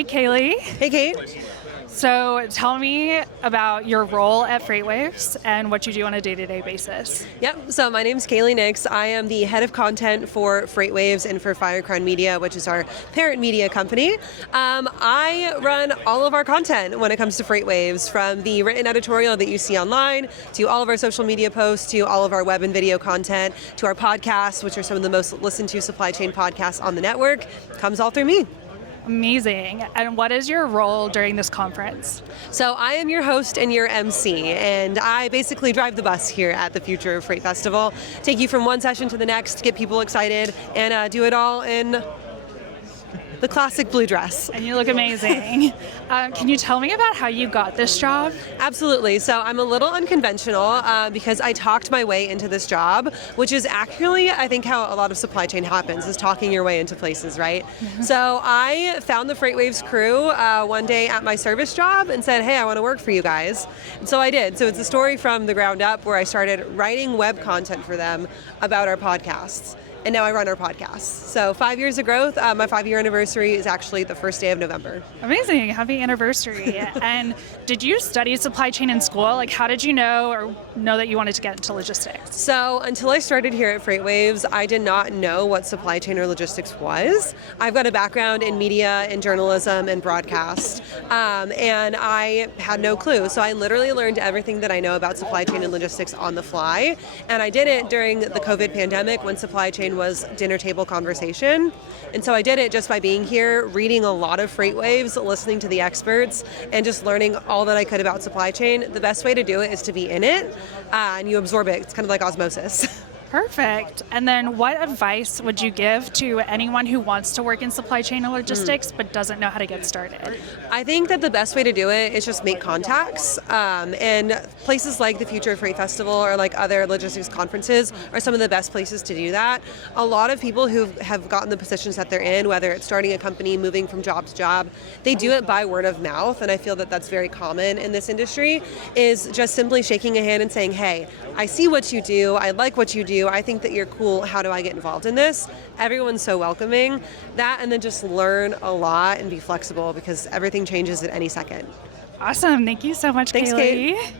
Hey, Kaylee. Hey, Kate. So tell me about your role at FreightWaves and what you do on a day-to-day basis. Yep, so my name's Kaylee Nix. I am the head of content for FreightWaves and for Firecrown Media, which is our parent media company. I run all of our content when it comes to FreightWaves, from the written editorial that you see online, to all of our social media posts, to all of our web and video content, to our podcasts, which are some of the most listened to supply chain podcasts on the network. Comes all through me. Amazing. And what is your role during this conference? So I am your host and your MC, and I basically drive the bus here at the Future of Freight Festival, take you from one session to the next, get people excited, and do it all in the classic blue dress. And you look amazing. Can you tell me about how you got this job? Absolutely. So I'm a little unconventional because I talked my way into this job, which is actually, I think, how a lot of supply chain happens, is talking your way into places, right? So I found the FreightWaves crew one day at my service job and said, hey, I want to work for you guys. And so I did. So it's a story from the ground up where I started writing web content for them about our podcasts. And now I run our podcast. So 5 years of growth. My 5-year anniversary is actually the first day of November. Amazing. Happy anniversary. And did you study supply chain in school? Like, how did you know that you wanted to get into logistics? So until I started here at FreightWaves, I did not know what supply chain or logistics was. I've got a background in media and journalism and broadcast, and I had no clue. So I literally learned everything that I know about supply chain and logistics on the fly. And I did it during the COVID pandemic when supply chain was dinner table conversation. And so I did it just by being here, reading a lot of FreightWaves, listening to the experts, and just learning all that I could about supply chain. The best way to do it is to be in it, and you absorb it. It's kind of like osmosis. Perfect. And then what advice would you give to anyone who wants to work in supply chain and logistics but doesn't know how to get started? I think that the best way to do it is just make contacts. And places like the Future of Freight Festival or like other logistics conferences are some of the best places to do that. A lot of people who have gotten the positions that they're in, whether it's starting a company, moving from job to job, they do it by word of mouth. And I feel that that's very common in this industry, is just simply shaking a hand and saying, hey, I see what you do. I like what you do. I think that you're cool. How do I get involved in this? Everyone's so welcoming. That, and then just learn a lot and be flexible because everything changes at any second. Awesome. Thank you so much, Thanks, Kaylee. Kate.